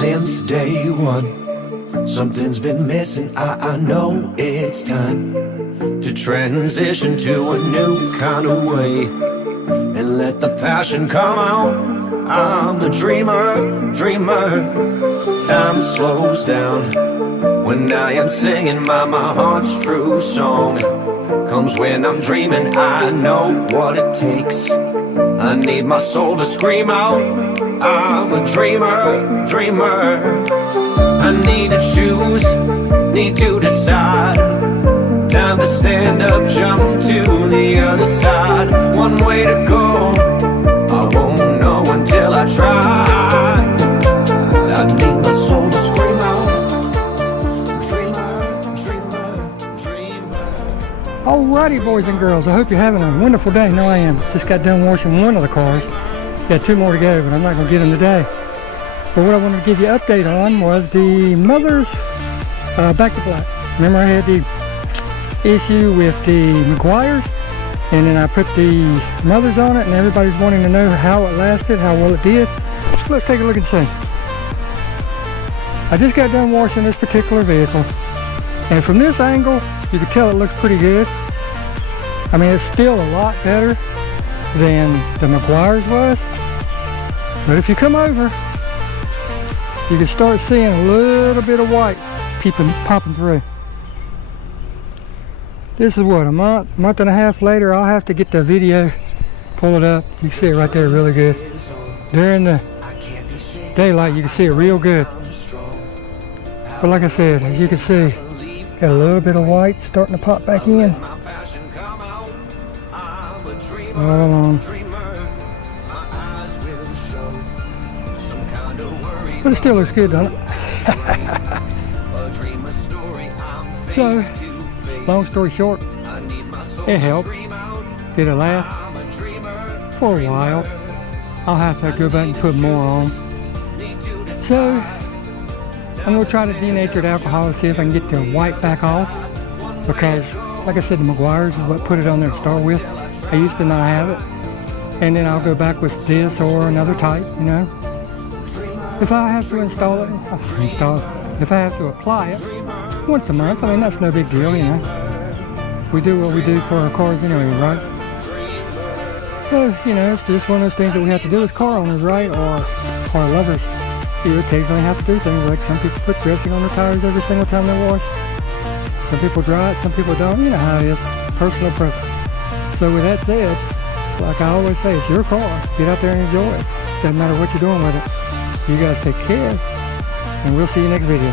since day one. Something's been missing, I know it's time to transition to a new kind of way and let the passion come out. I'm a dreamer, dreamer. Time slows down when I am singing my heart's true song. Comes when I'm dreaming, I know what it takes. I need my soul to scream out. I'm a dreamer, dreamer. I need to choose, need to decide. Time to stand up, jump to the other side. One way to go, I won't know until I try. I need my soul to scream out. Dreamer, dreamer, dreamer. Alrighty, boys and girls, I hope you're having a wonderful day. No, I am. Just got done washing one of the cars. Got two more to go, but I'm not going to get them today. But what I wanted to give you an update on was the Mother's Back to Black. Remember I had the issue with the McGuire's, and then I put the Mother's on it, and everybody's wanting to know how it lasted, how well it did. Let's take a look and see. I just got done washing this particular vehicle, and from this angle, you can tell it looks pretty good. I mean, it's still a lot better than the McGuire's was, but if you come over, you can start seeing a little bit of white popping through. This is what, a month and a half later. I'll have to get the video, pull it up. You can see it right there really good. During the daylight, you can see it real good. But like I said, as you can see, got a little bit of white starting to pop back in. All along. But it still looks good, doesn't it? So, long story short, it helped. Did it last? For a while. I'll have to go back and put more on. So, I'm going to try to denature the alcohol and see if I can get the white back off. Because, like I said, the McGuire's is what put it on there to start with. I used to not have it. And then I'll go back with this or another type, you know. If I have to install it, I'll install it. If I have to apply it once a month, I mean, that's no big deal, you know. We do what we do for our cars anyway, right? So, you know, it's just one of those things that we have to do as car owners, right? Or car lovers. You occasionally have to do things like some people put dressing on their tires every single time they wash. Some people dry it, some people don't. You know how it is. Personal preference. So with that said, like I always say, it's your car. Get out there and enjoy it. Doesn't matter what you're doing with it. You guys take care, and we'll see you next video.